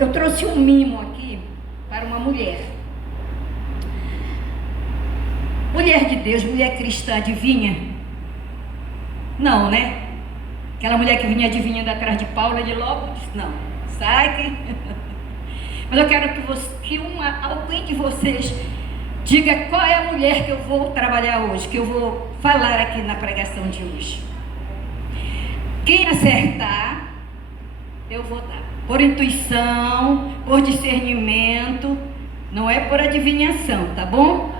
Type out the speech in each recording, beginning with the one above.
eu trouxe um mimo aqui para uma mulher. Mulher de Deus, mulher cristã, adivinha? Não, né? Aquela mulher que vinha adivinhando atrás de Paula de Lopes? Não. Sai que... Mas eu quero que alguém de vocês diga qual é a mulher que eu vou trabalhar hoje, que eu vou falar aqui na pregação de hoje. Quem acertar, eu vou dar. Por intuição, por discernimento, não é por adivinhação, tá bom?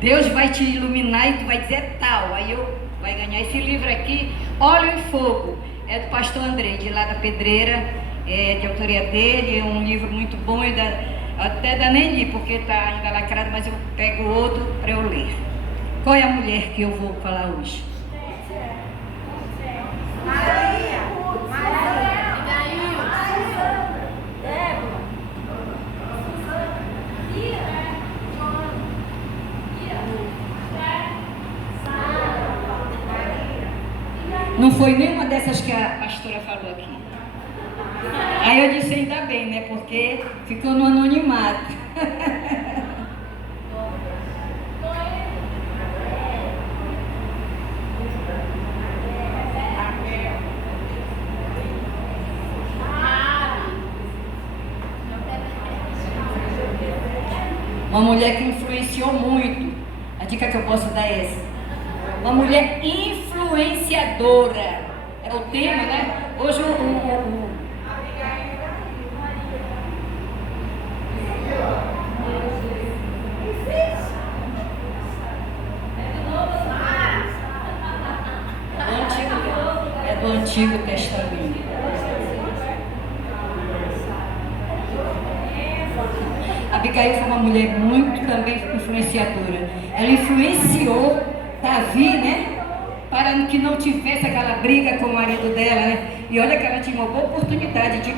Deus vai te iluminar e tu vai dizer tal. Aí vai ganhar esse livro aqui, Óleo e Fogo. É do pastor André, de lá da Pedreira, de autoria dele. É um livro muito bom, até da nem li, porque está ainda lacrado, mas eu pego outro para eu ler. Qual é a mulher que eu vou falar hoje? Maria. Não foi nenhuma dessas que a pastora falou aqui. Aí eu disse ainda bem, né? Porque ficou no anonimato. Uma mulher que influenciou muito. A dica que eu posso dar é essa. Uma mulher influenciadora. É o tema, né? Hoje é do Antigo Testamento. Abigail foi uma mulher muito também influenciadora. Ela influenciou Davi, né? Para que não tivesse aquela briga com o marido dela, né? E olha que ela tinha uma boa oportunidade de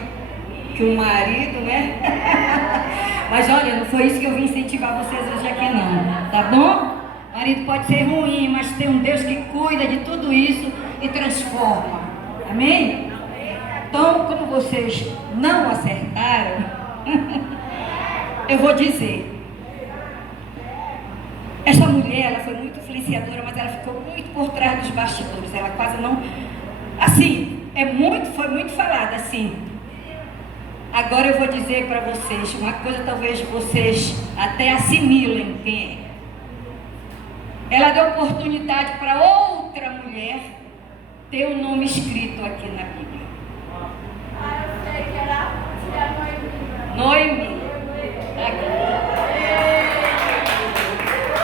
que o marido, né? Mas olha, não foi isso que eu vim incentivar vocês hoje aqui não, tá bom? O marido pode ser ruim, mas tem um Deus que cuida de tudo isso e transforma. Amém? Então, como vocês não acertaram, eu vou dizer. Essa mulher, ela foi muito influenciadora, mas ela ficou muito por trás dos bastidores. Ela quase não... Assim, foi muito falada, assim. Agora eu vou dizer para vocês, uma coisa talvez vocês até assimilem quem é. Ela deu oportunidade para outra mulher ter o nome escrito aqui na Bíblia. Eu sei que era Noemi.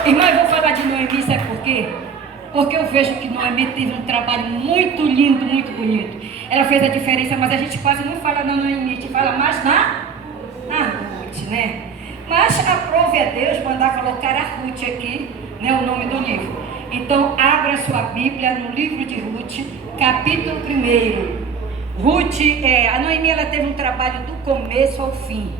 Irmã, eu vou falar de Noemi, sabe por quê? Porque eu vejo que Noemi teve um trabalho muito lindo, muito bonito. Ela fez a diferença, mas a gente quase não fala na Noemi, a gente fala mais na Ruth, né? Mas aprove a Deus mandar colocar a Ruth aqui, né, o nome do livro. Então, abra sua Bíblia no livro de Ruth, capítulo 1. Ruth, a Noemi, ela teve um trabalho do começo ao fim.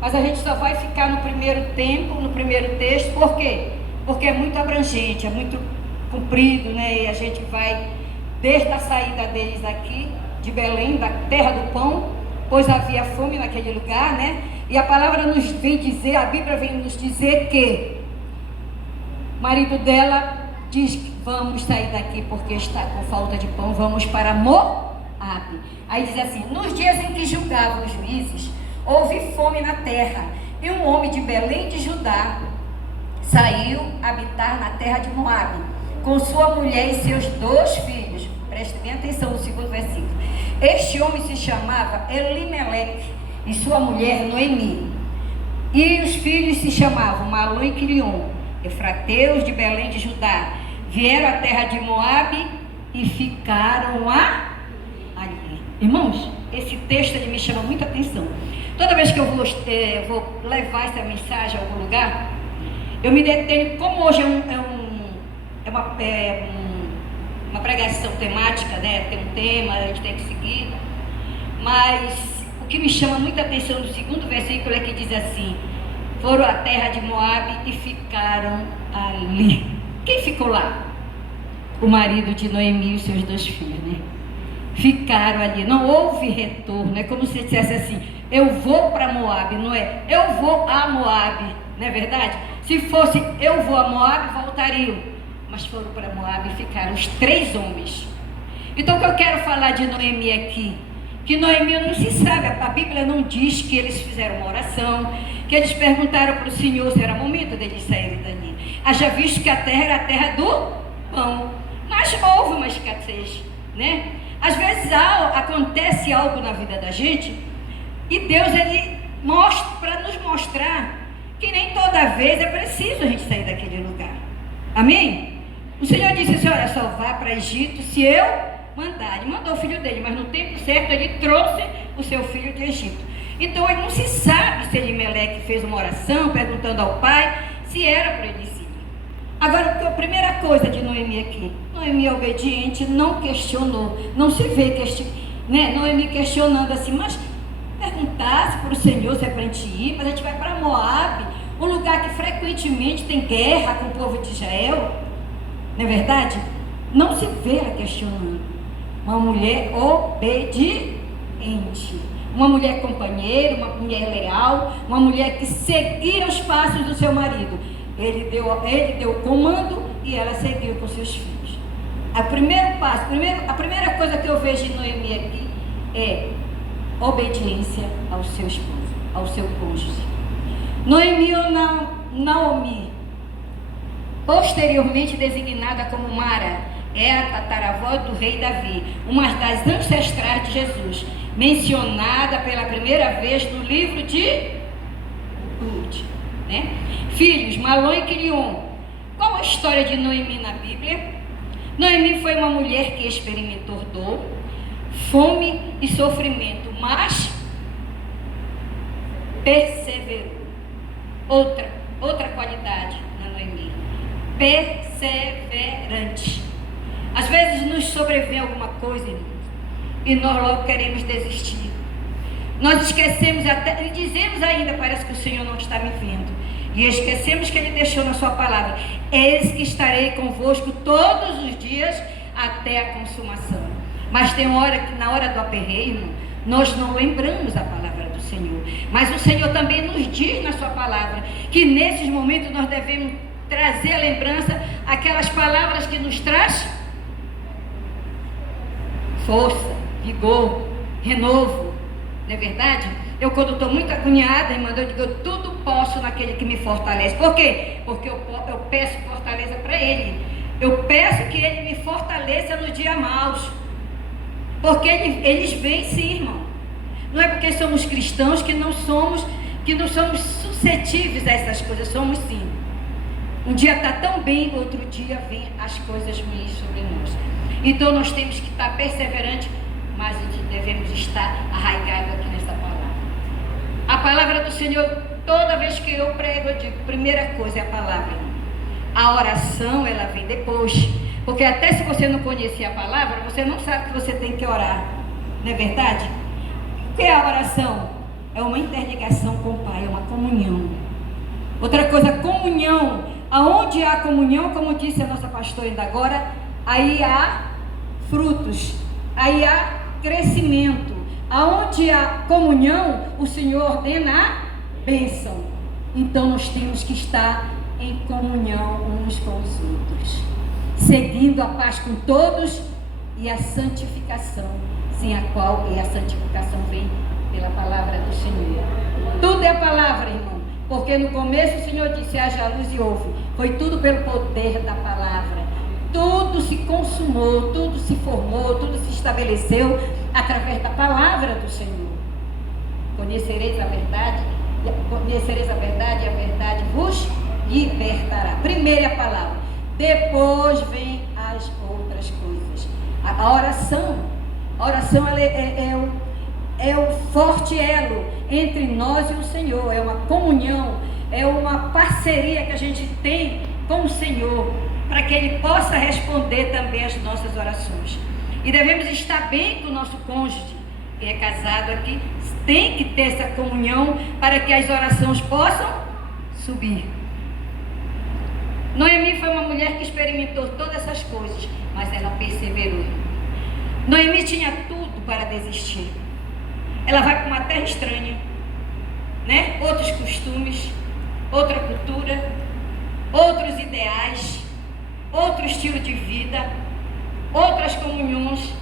Mas a gente só vai ficar no primeiro tempo, no primeiro texto, por quê? Porque é muito abrangente, é muito comprido, né? E a gente vai, desde a saída deles aqui, de Belém, da terra do pão, pois havia fome naquele lugar, né? E a palavra nos vem dizer, a Bíblia vem nos dizer que o marido dela diz que vamos sair daqui porque está com falta de pão, vamos para Moabe. Aí diz assim, nos dias em que julgavam os juízes, houve fome na terra, e um homem de Belém de Judá saiu habitar na terra de Moabe, com sua mulher e seus 2 filhos. Preste bem atenção no segundo versículo. Este homem se chamava Elimeleque e sua mulher Noemi. E os filhos se chamavam Malom e Quilion, efrateus de Belém de Judá. Vieram à terra de Moabe e ficaram ali. Irmãos, esse texto ele me chama muita atenção. Toda vez que eu vou levar essa mensagem a algum lugar, eu me detenho, como hoje é uma pregação temática, né? Tem um tema, a gente tem que seguir. Mas o que me chama muita atenção no segundo versículo é que diz assim: foram à terra de Moabe e ficaram ali. Quem ficou lá? O marido de Noemi e os seus 2 filhos, né? Ficaram ali, não houve retorno. É como se dissesse assim: eu vou para Moabe, não é eu vou a Moabe, não é verdade? Se fosse eu vou a Moabe, voltariam, mas foram para Moabe e ficaram os 3 homens. Então o que eu quero falar de Noemi aqui, que Noemi não se sabe, a Bíblia não diz que eles fizeram uma oração, que eles perguntaram para o Senhor se era momento deles saírem dali. Haja visto que a terra era a terra do pão, mas houve uma escassez, né? Às vezes acontece algo na vida da gente e Deus ele mostra para nos mostrar que nem toda vez é preciso a gente sair daquele lugar. Amém? O Senhor disse assim, olha só, vá para Egito se eu mandar. Ele mandou o filho dele, mas no tempo certo ele trouxe o seu filho de Egito. Então ele não se sabe se Elimeleque fez uma oração perguntando ao pai se era para ele ir. Agora, a primeira coisa de Noemi aqui, Noemi é obediente, não questionou, não se vê Noemi questionando assim, mas perguntasse para o Senhor se é para a gente ir, mas a gente vai para Moabe, um lugar que frequentemente tem guerra com o povo de Israel, não é verdade? Não se vê ela questionando. Uma mulher obediente, uma mulher companheira, uma mulher leal, uma mulher que seguia os passos do seu marido. Ele deu o comando e ela seguiu com seus filhos. O primeiro passo, a primeira coisa que eu vejo em Noemi aqui é obediência ao seu esposo, ao seu cônjuge. Noemi ou Naomi, posteriormente designada como Mara, é a tataravó do rei Davi, uma das ancestrais de Jesus, mencionada pela primeira vez no livro de Ruth, né? Filhos, Malom e Quilion. Qual a história de Noemi na Bíblia? Noemi foi uma mulher que experimentou dor, fome e sofrimento, mas perseverou. Outra qualidade na Noemi, perseverante. Às vezes nos sobrevém alguma coisa, irmãos, e nós logo queremos desistir. Nós esquecemos até, e dizemos ainda, parece que o Senhor não está me vendo. E esquecemos que Ele deixou na sua palavra, eis que estarei convosco todos os dias até a consumação. Mas tem hora que na hora do aperreio, nós não lembramos a palavra do Senhor. Mas o Senhor também nos diz na sua palavra, que nesses momentos nós devemos trazer à lembrança aquelas palavras que nos traz força, vigor, renovo, não é verdade? Eu quando estou muito agoniada, irmã, eu digo, eu tudo posso naquele que me fortalece. Por quê? Porque eu peço fortaleza para Ele. Eu peço que Ele me fortaleça no dia maus. Porque eles vêm sim, irmão. Não é porque somos cristãos que não somos suscetíveis a essas coisas. Somos sim. Um dia está tão bem, outro dia vem as coisas ruins sobre nós. Então nós temos que estar perseverantes, mas devemos estar arraigados aqui nesta palavra. A palavra do Senhor, toda vez que eu prego, eu digo, primeira coisa é a palavra. A oração, ela vem depois. Porque até se você não conhecer a palavra, você não sabe que você tem que orar. Não é verdade? O que é a oração? É uma interligação com o Pai, é uma comunhão. Outra coisa, comunhão. Aonde há comunhão, como disse a nossa pastora ainda agora, aí há frutos, aí há crescimento. Aonde há comunhão, o Senhor ordena a bênção. Então nós temos que estar em comunhão uns com os outros, seguindo a paz com todos e a santificação, sem a qual a santificação vem pela palavra do Senhor. Tudo é a palavra, irmão, porque no começo o Senhor disse, haja luz e houve. Foi tudo pelo poder da palavra. Tudo se consumou, tudo se formou, tudo se estabeleceu através da palavra do Senhor. Conhecereis a verdade e a verdade vos libertará. Primeiro é a palavra, depois vem as outras coisas. A oração ela é o forte elo entre nós e o Senhor, é uma comunhão, é uma parceria que a gente tem com o Senhor, para que Ele possa responder também as nossas orações. E devemos estar bem com o nosso cônjuge, que é casado aqui, tem que ter essa comunhão para que as orações possam subir. Noemi foi uma mulher que experimentou todas essas coisas, mas ela perseverou. Noemi tinha tudo para desistir. ela vai para uma terra estranha, né? Outros costumes, outra cultura, outros ideais, outro estilo de vida, outras comunhões,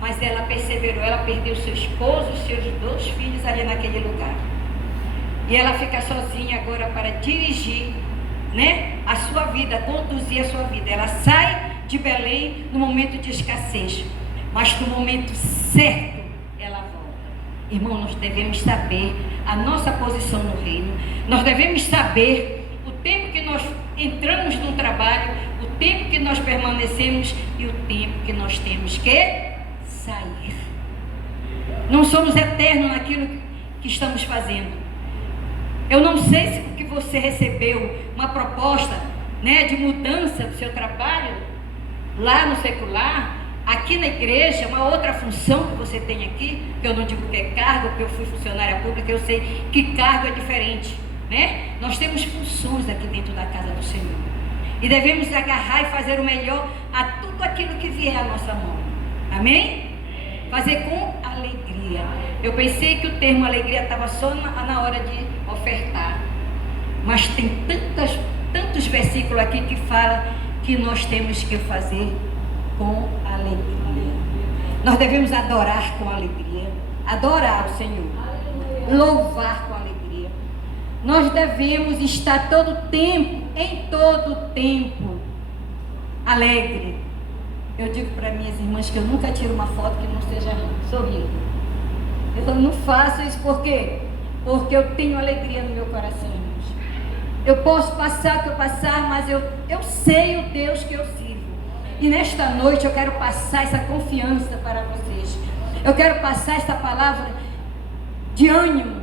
mas ela perseverou, ela perdeu seu esposo, seus 2 filhos ali naquele lugar, e ela fica sozinha agora para dirigir, né, a sua vida, conduzir a sua vida. Ela sai de Belém no momento de escassez, mas no momento certo ela volta. Irmão, nós devemos saber a nossa posição no reino, nós devemos saber o tempo que nós entramos num trabalho, o tempo que nós permanecemos e o tempo que nós temos que sair. Não somos eternos naquilo que estamos fazendo. Eu não sei se porque você recebeu uma proposta, né, de mudança do seu trabalho lá no secular, aqui na igreja, uma outra função que você tem aqui, que eu não digo que é cargo, porque eu fui funcionária pública, eu sei que cargo é diferente, né? Nós temos funções aqui dentro da casa do Senhor e devemos agarrar e fazer o melhor a tudo aquilo que vier à nossa mão. Amém? Fazer com alegria. Eu pensei que o termo alegria estava só na hora de ofertar, mas tem tantos versículos aqui que fala que nós temos que fazer com alegria. Nós devemos adorar com alegria, adorar o Senhor, louvar com alegria. Nós devemos estar em todo tempo alegre. Eu digo para minhas irmãs que eu nunca tiro uma foto que não seja sorrindo. Eu não faço isso por quê? Porque eu tenho alegria no meu coração, irmãos. Eu posso passar o que eu passar, mas eu sei o Deus que eu sirvo. E nesta noite eu quero passar essa confiança para vocês. Eu quero passar essa palavra de ânimo,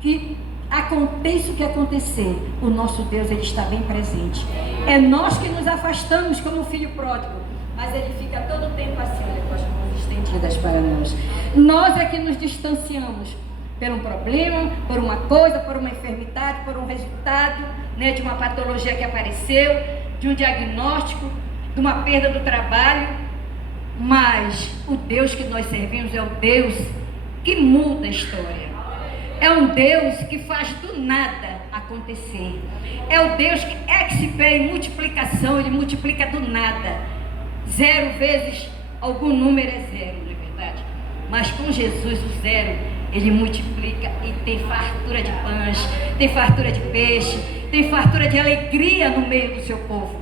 que aconteça o que acontecer, o nosso Deus, Ele está bem presente. É nós que nos afastamos como o filho pródigo, mas Ele fica todo o tempo assim, olha, com as mãos estendidas para nós. Nós é que nos distanciamos por um problema, por uma coisa, por uma enfermidade, por um resultado, né, de uma patologia que apareceu, de um diagnóstico, de uma perda do trabalho. Mas o Deus que nós servimos é o Deus que muda a história. É um Deus que faz do nada acontecer. É o Deus que expé em multiplicação, Ele multiplica do nada. 0 vezes algum número é 0, não é verdade? Mas com Jesus o 0, Ele multiplica e tem fartura de pães, tem fartura de peixe, tem fartura de alegria no meio do seu povo.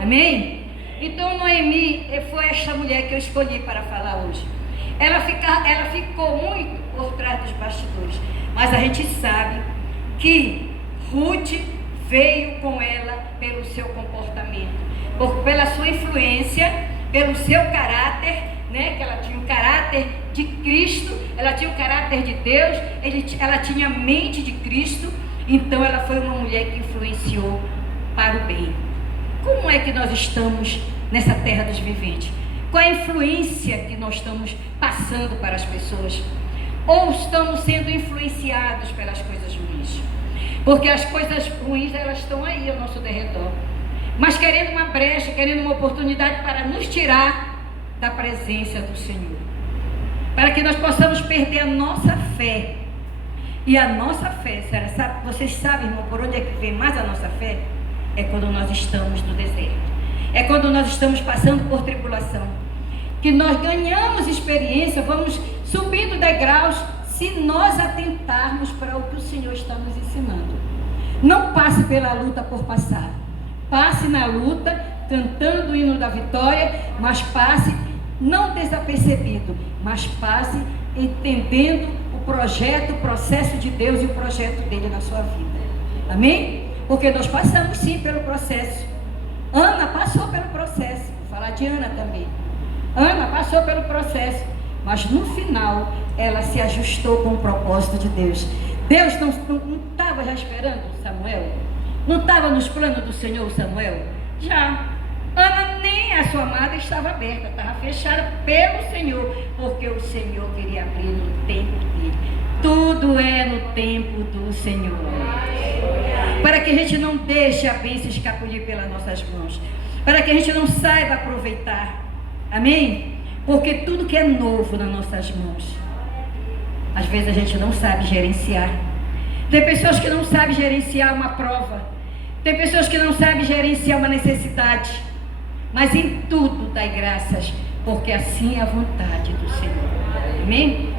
Amém? Então Noemi foi esta mulher que eu escolhi para falar hoje. Ela ficou muito por trás dos bastidores, mas a gente sabe que Ruth veio com ela pelo seu comportamento, pela sua influência, pelo seu caráter, né? Que ela tinha o caráter de Cristo, ela tinha o caráter de Deus, ela tinha a mente de Cristo. Então ela foi uma mulher que influenciou para o bem. Como é que nós estamos nessa terra dos viventes? Qual é a influência que nós estamos passando para as pessoas? Ou estamos sendo influenciados pelas coisas ruins? Porque as coisas ruins, elas estão aí ao nosso derredor, mas querendo uma brecha, querendo uma oportunidade para nos tirar da presença do Senhor, para que nós possamos perder a nossa fé. E a nossa fé, vocês sabem, irmão, por onde é que vem mais a nossa fé? É quando nós estamos no deserto, é quando nós estamos passando por tribulação, que nós ganhamos experiência, vamos subindo degraus, se nós atentarmos para o que o Senhor está nos ensinando. Não passe pela luta por passar, passe na luta cantando o hino da vitória, mas passe não desapercebido, mas passe entendendo o projeto, o processo de Deus e o projeto dele na sua vida. Amém? Porque nós passamos sim pelo processo. Ana passou pelo processo, vou falar de Ana também. Ana passou pelo processo, mas no final ela se ajustou com o propósito de Deus. Deus não estava já esperando Samuel? Não estava nos planos do Senhor Samuel? Já. Ana, nem a sua amada estava aberta, estava fechada pelo Senhor, porque o Senhor queria abrir no tempo dele. Tudo é no tempo do Senhor. Para que a gente não deixe a bênção escapulir pelas nossas mãos, para que a gente não saiba aproveitar. Amém? Porque tudo que é novo nas nossas mãos Às vezes a gente não sabe gerenciar. Tem pessoas que não sabem gerenciar uma prova. Tem pessoas que não sabem gerenciar uma necessidade. Mas em tudo dai graças, porque assim é a vontade do Senhor. Amém?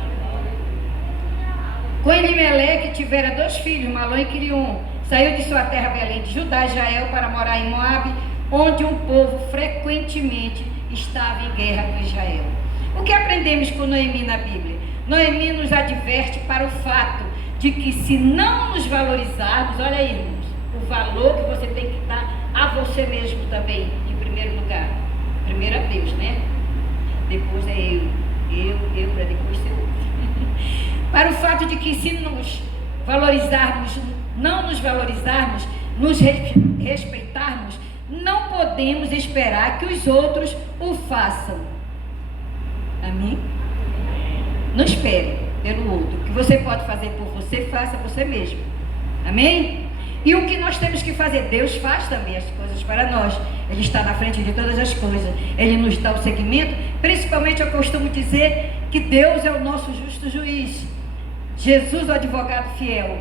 Com Elimeleque tivera 2 filhos, Malom e Quilion. Saiu de sua terra Belém de Judá e Israel para morar em Moabe, onde um povo frequentemente estava em guerra com Israel. O que aprendemos com Noemi na Bíblia? Noemi nos adverte para o fato de que se não nos valorizarmos, olha aí, irmãos, o valor que você tem que dar a você mesmo também, em primeiro lugar. Primeiro a Deus, né? Depois é eu, para depois ser outro. Para o fato de que se nos valorizarmos, não nos valorizarmos, nos respeitarmos, não podemos esperar que os outros o façam. Amém? Não espere pelo outro. O que você pode fazer por você, faça você mesmo. Amém? E o que nós temos que fazer? Deus faz também as coisas para nós. Ele está na frente de todas as coisas. Ele nos dá o seguimento. Principalmente eu costumo dizer que Deus é o nosso justo juiz. Jesus, o advogado fiel.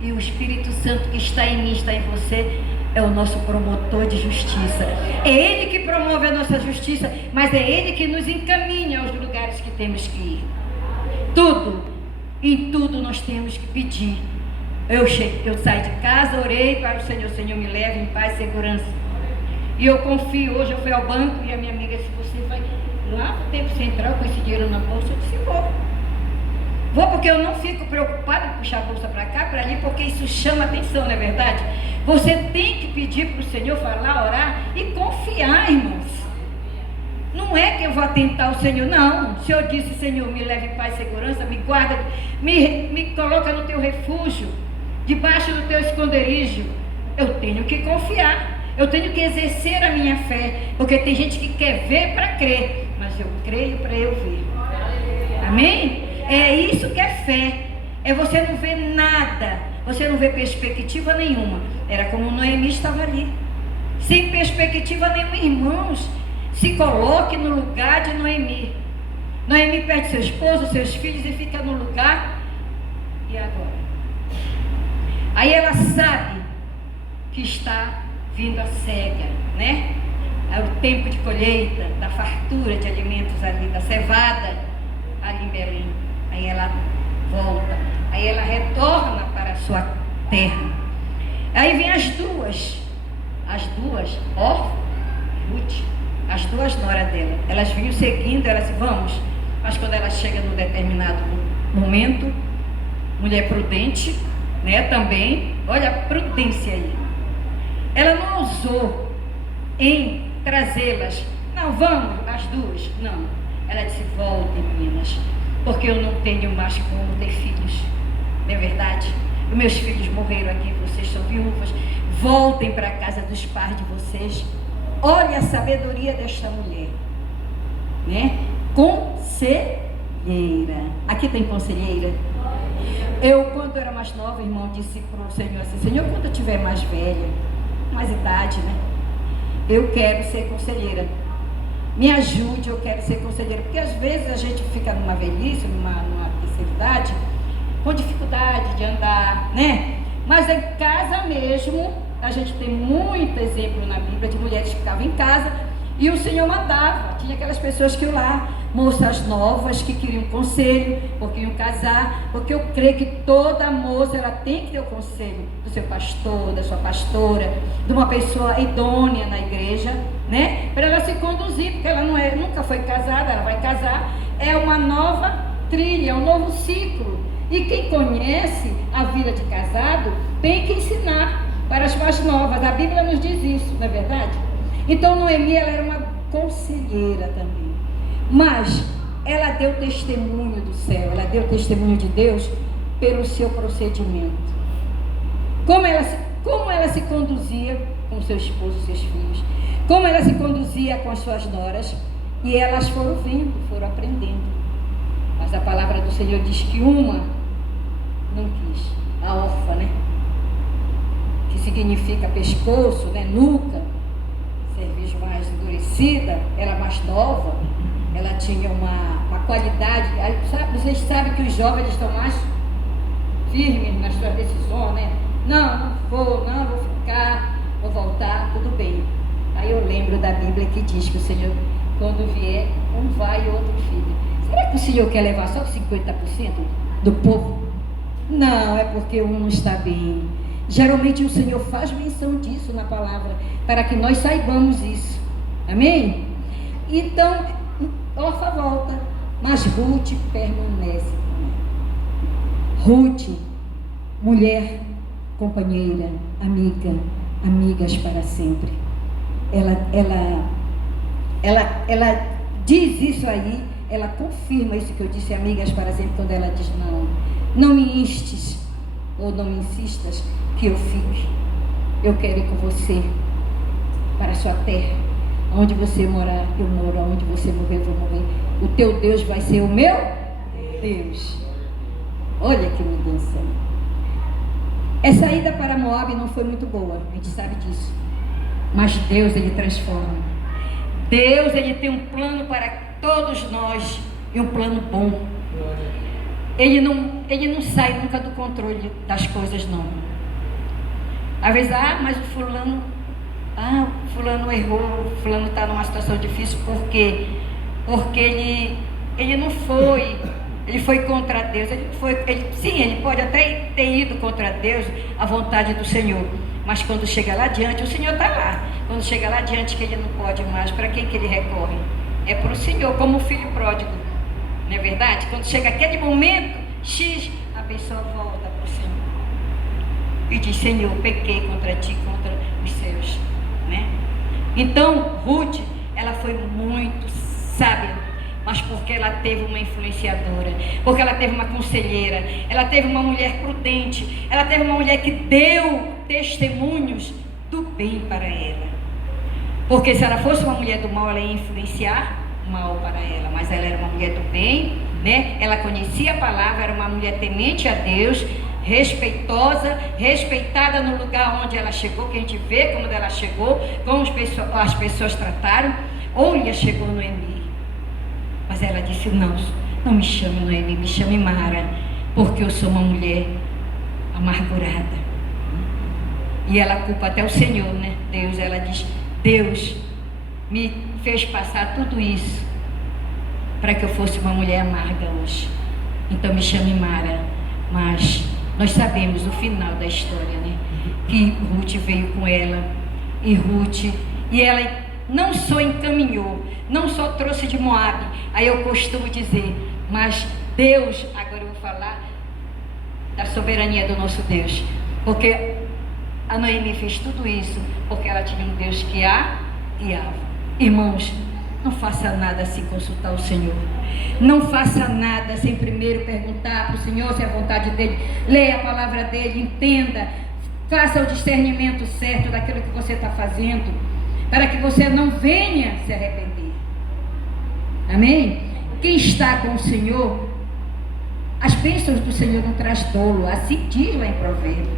E o Espírito Santo que está em mim, está em você, é o nosso promotor de justiça. É Ele que promove a nossa justiça, mas é Ele que nos encaminha aos lugares que temos que ir. Tudo, em tudo nós temos que pedir. Eu saí de casa, orei para o Senhor, Senhor me leve em paz e segurança. E eu confio, hoje eu fui ao banco e a minha amiga disse, você vai lá no Tempo Central com esse dinheiro na bolsa? Eu disse, vou porque eu não fico preocupada em puxar a bolsa para cá, para ali, porque isso chama atenção, não é verdade? Você tem que pedir para o Senhor, falar, orar e confiar, irmãos. Não é que eu vou atentar ao Senhor, não. Se eu disse, Senhor, me leve em paz e segurança, me guarda, me coloca no teu refúgio, debaixo do teu esconderijo, eu tenho que confiar. Eu tenho que exercer a minha fé, porque tem gente que quer ver para crer, mas eu creio para eu ver. Amém? É isso que é fé. É você não ver nada, você não vê perspectiva nenhuma. Era como Noemi estava ali, sem perspectiva nenhuma. Irmãos, se coloque no lugar de Noemi. Noemi perde seu esposo, seus filhos e fica no lugar. E agora? Aí ela sabe que está vindo a cega, né? É o tempo de colheita, da fartura de alimentos ali, da cevada ali em Belém. Aí ela volta, aí ela retorna para a sua terra. Aí vem as duas, Orfa e Ruth, as duas noras dela. Elas vinham seguindo, elas disse, vamos. Mas quando ela chega num determinado momento, mulher prudente, né, também, olha a prudência aí. Ela não ousou em trazê-las. Não, vamos, as duas. Não. Ela disse, voltem, meninas, porque eu não tenho mais como ter filhos. Não é verdade? Os meus filhos morreram aqui, vocês são viúvas. Voltem para a casa dos pais de vocês. Olha a sabedoria desta mulher, né? Conselheira. Aqui tem conselheira. Eu, quando era mais nova, irmão, disse para o Senhor assim, Senhor, quando eu tiver mais velha, mais idade, né? Eu quero ser conselheira. Me ajude, eu quero ser conselheira. Porque às vezes a gente fica numa velhice, numa terceira idade, com dificuldade de andar, né? Mas em casa mesmo, a gente tem muito exemplo na Bíblia de mulheres que ficavam em casa e o Senhor mandava. Tinha aquelas pessoas que iam lá, moças novas que queriam conselho, porque iam casar, porque eu creio que toda moça ela tem que ter o conselho do seu pastor, da sua pastora, de uma pessoa idônea na igreja, né? Para ela se conduzir, porque ela nunca foi casada, ela vai casar, é uma nova trilha, um novo ciclo. E quem conhece a vida de casado tem que ensinar para as mais novas. A Bíblia nos diz isso, não é verdade? Então Noemi, ela era uma conselheira também. Mas ela deu testemunho do céu, ela deu testemunho de Deus pelo seu procedimento. Como ela se conduzia com seu esposo e seus filhos. Como ela se conduzia com as suas noras. E elas foram vendo, foram aprendendo. Mas a palavra do Senhor diz que uma não quis. A Orfa, né? Que significa pescoço, né? Nuca. Cerviz mais endurecida. Ela mais nova. Ela tinha uma qualidade. Vocês sabem que os jovens estão mais firmes nas suas decisões, né? Não vou ficar, vou voltar, tudo bem. Aí eu lembro da Bíblia que diz que o Senhor, quando vier, um vai e o outro fica. Será que o Senhor quer levar só 50% do povo? Não, é porque um não está bem. Geralmente o Senhor faz menção disso na palavra, para que nós saibamos isso. Amém? Então, Orfa volta, mas Ruth permanece. Ruth, mulher, companheira, amiga, amigas para sempre. Ela diz isso aí, ela confirma isso que eu disse, amigas para sempre, quando ela diz não me instes ou não me insistas que eu fique. Eu quero ir com você para a sua terra. Onde você morar, eu moro. Onde você morrer, eu vou morrer. O teu Deus vai ser o meu Deus. Olha que mudança. Essa ida para Moab não foi muito boa, a gente sabe disso. Mas Deus, Ele transforma. Deus, Ele tem um plano para todos nós, e um plano bom. Ele não sai nunca do controle das coisas, não. Às vezes, mas o fulano errou, fulano está numa situação difícil, por quê? Porque ele não foi, ele foi contra Deus. Ele pode até ter ido contra Deus, a vontade do Senhor, mas quando chega lá adiante, o Senhor está lá. Quando chega lá adiante que ele não pode mais, para quem que ele recorre? É para o Senhor, como o filho pródigo, não é verdade? Quando chega aquele momento X, a pessoa volta para o Senhor e diz: Senhor, pequei contra ti, contra os seus, né? Então Ruth, ela foi muito sábia, mas porque ela teve uma influenciadora, porque ela teve uma conselheira, ela teve uma mulher prudente, ela teve uma mulher que deu testemunhos do bem para ela. Porque se ela fosse uma mulher do mal, ela ia influenciar mal para ela, mas ela era uma mulher do bem, né? Ela conhecia a palavra, era uma mulher temente a Deus, respeitosa, respeitada no lugar onde ela chegou, que a gente vê como ela chegou, como as pessoas trataram. Olha, chegou Noemi, mas ela disse: não me chame Noemi, me chame Mara, porque eu sou uma mulher amargurada. E ela culpa até o Senhor, né? Deus, ela diz: Deus me fez passar tudo isso para que eu fosse uma mulher amarga hoje, então me chame Mara. Mas nós sabemos o final da história, né? Que Ruth veio com ela, e ela não só encaminhou, não só trouxe de Moabe. Aí eu costumo dizer, mas Deus, agora eu vou falar da soberania do nosso Deus, porque a Noemi fez tudo isso porque ela tinha um Deus que a guiava. Irmãos, não faça nada sem consultar o Senhor. Não faça nada sem primeiro perguntar para o Senhor se é a vontade dEle. Leia a palavra dEle, entenda, faça o discernimento certo daquilo que você está fazendo, para que você não venha se arrepender. Amém? Quem está com o Senhor, as bênçãos do Senhor não traz dolo. Assim diz lá em Provérbios: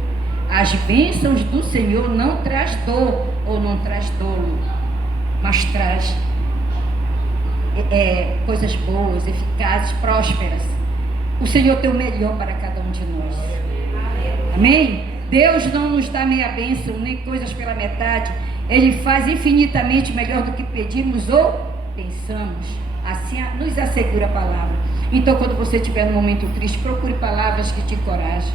as bênçãos do Senhor não traz dor ou não traz dolo, mas traz coisas boas, eficazes, prósperas. O Senhor tem o melhor para cada um de nós. Amém? Deus não nos dá meia bênção, nem coisas pela metade. Ele faz infinitamente melhor do que pedimos ou pensamos. Assim nos assegura a palavra. Então, quando você estiver num momento triste, procure palavras que te encorajem.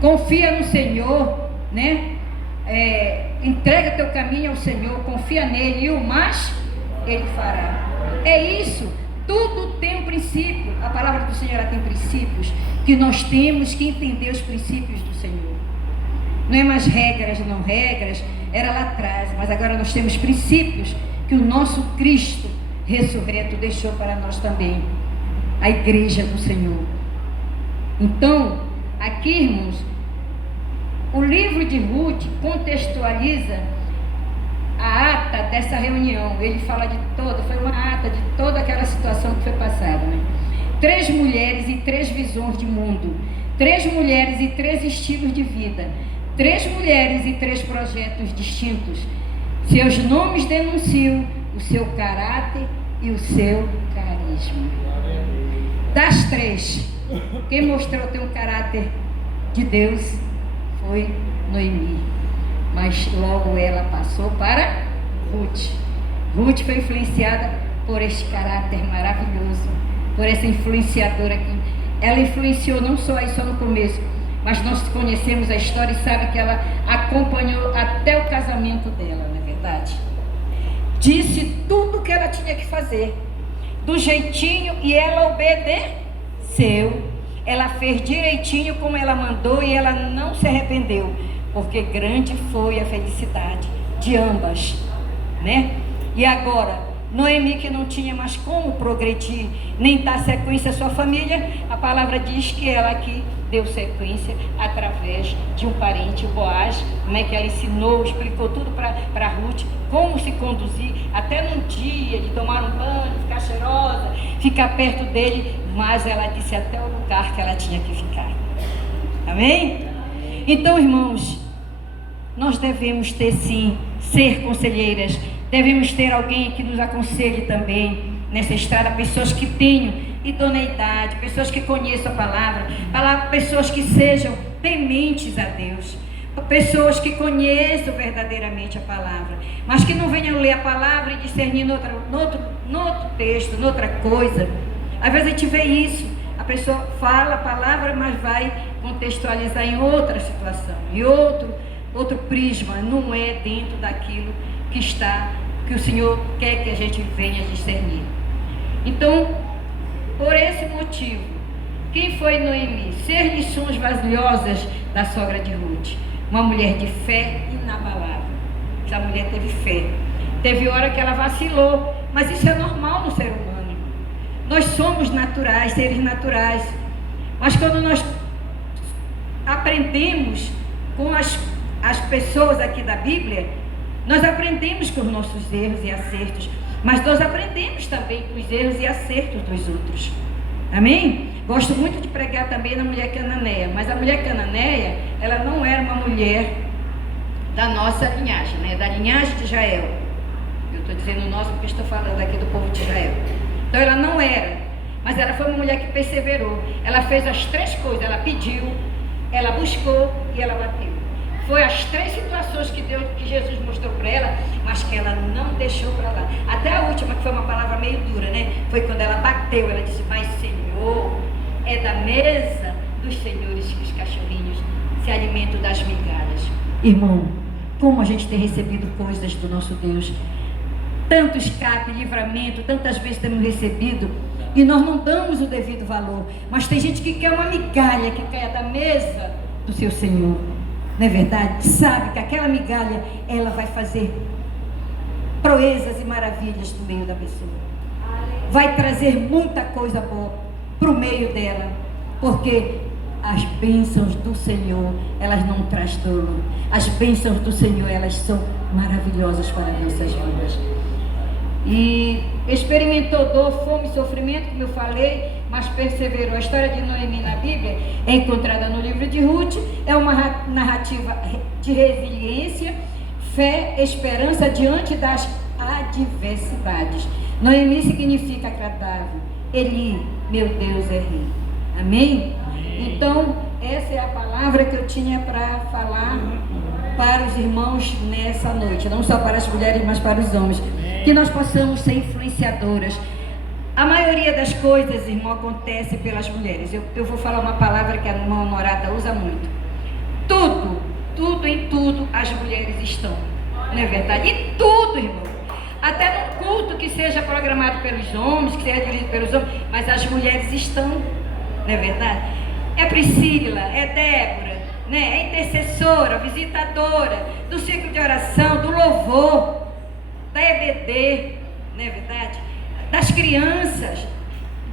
Confia no Senhor, né? Entrega teu caminho ao Senhor, confia nele, e o mais Ele fará. É isso. Tudo tem um princípio. A palavra do Senhor, ela tem princípios que nós temos que entender os princípios do Senhor. Não é mais regras, não regras, era lá atrás, mas agora nós temos princípios que o nosso Cristo ressurreto deixou para nós também, a igreja do Senhor. Então, aqui, irmãos, o livro de Ruth contextualiza a ata dessa reunião. Ele fala de foi uma ata de toda aquela situação que foi passada, né? 3 mulheres e 3 visões de mundo, 3 mulheres e 3 estilos de vida, 3 mulheres e 3 projetos distintos. Seus nomes denunciam o seu caráter e o seu carisma. Das três, quem mostrou ter um caráter de Deus foi Noemi. Mas logo ela passou para Ruth. Ruth foi influenciada por este caráter maravilhoso, por essa influenciadora que ela influenciou não só aí só no começo, mas nós conhecemos a história e sabe que ela acompanhou até o casamento dela, não é verdade? Disse tudo o que ela tinha que fazer, do jeitinho, e ela obedeceu. Ela fez direitinho como ela mandou e ela não se arrependeu, porque grande foi a felicidade de ambas, né? E agora, Noemi, que não tinha mais como progredir, nem dar sequência à sua família, a palavra diz que ela aqui deu sequência através de um parente, o Boaz, né, que ela ensinou, explicou tudo para Ruth, como se conduzir, até num dia de tomar um banho, ficar cheirosa, ficar perto dele, mas ela disse até o lugar que ela tinha que ficar. Amém? Então, irmãos, nós devemos ter sim, ser conselheiras, devemos ter alguém que nos aconselhe também nessa estrada, pessoas que tenham idoneidade, pessoas que conheçam a palavra, pessoas que sejam tementes a Deus, pessoas que conheçam verdadeiramente a palavra, mas que não venham ler a palavra e discernir no outro texto, noutra coisa. Às vezes a gente vê isso, a pessoa fala a palavra, mas vai contextualizar em outra situação, em outro prisma, não é dentro daquilo que o Senhor quer que a gente venha discernir. Então, por esse motivo, quem foi Noemi? Ser lições valiosas da sogra de Ruth, uma mulher de fé inabalável. Essa mulher teve fé, teve hora que ela vacilou, mas isso é normal no ser humano. Nós somos naturais, seres naturais, mas quando nós aprendemos com as pessoas aqui da Bíblia, nós aprendemos com os nossos erros e acertos, mas nós aprendemos também com os erros e acertos dos outros. Amém? Gosto muito de pregar também na mulher cananeia, mas a mulher cananeia, ela não era uma mulher da nossa linhagem, né? Da linhagem de Israel. Eu estou dizendo nossa porque estou falando aqui do povo de Israel. Então ela não era, mas ela foi uma mulher que perseverou. Ela fez as três coisas, ela pediu, ela buscou e ela bateu. Foi as três situações que Jesus mostrou para ela, mas que ela não deixou para lá. Até a última, que foi uma palavra meio dura, né? Foi quando ela bateu, ela disse: mas Senhor, é da mesa dos senhores que os cachorrinhos se alimentam das migalhas. Irmão, como a gente tem recebido coisas do nosso Deus, tanto escape, livramento, tantas vezes temos recebido, e nós não damos o devido valor. Mas tem gente que quer uma migalha que caia da mesa do seu Senhor. Não é verdade? Sabe que aquela migalha, ela vai fazer proezas e maravilhas no meio da pessoa. Vai trazer muita coisa boa para o meio dela. Porque as bênçãos do Senhor, elas não trazem dor. As bênçãos do Senhor, elas são maravilhosas para nossas vidas. E experimentou dor, fome e sofrimento, como eu falei, mas perseverou. A história de Noemi na Bíblia é encontrada no livro de Ruth, é uma narrativa de resiliência, fé, esperança diante das adversidades. Noemi significa agradável. Eli, meu Deus, é rei. Amém? Então, essa é a palavra que eu tinha para falar para os irmãos nessa noite, não só para as mulheres, mas para os homens. Que nós possamos ser influenciadoras. A maioria das coisas, irmão, acontece pelas mulheres. Eu vou falar uma palavra que a irmã Honorata usa muito. Tudo em tudo as mulheres estão. Não é verdade? Em tudo, irmão. Até no culto que seja programado pelos homens, que seja dirigido pelos homens, mas as mulheres estão. Não é verdade? É Priscila, é Débora, né? É intercessora, visitadora, do ciclo de oração, do louvor, da EBD, não é verdade? Das crianças,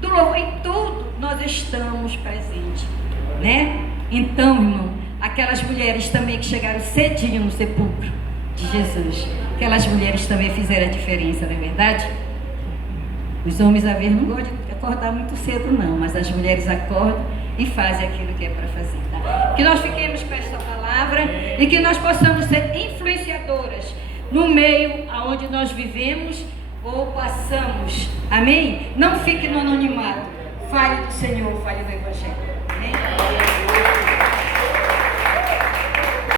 do louvor, em tudo nós estamos presentes, né? Então, irmão, aquelas mulheres também que chegaram cedinho no sepulcro de Jesus, aquelas mulheres também fizeram a diferença, não é verdade? Os homens, às vezes, não gostam de acordar muito cedo, não, mas as mulheres acordam e fazem aquilo que é para fazer, tá? Que nós fiquemos com esta palavra e que nós possamos ser influenciadoras no meio aonde nós vivemos ou passamos. Amém? Não fique no anonimato. Fale do Senhor, fale do Evangelho. Amém?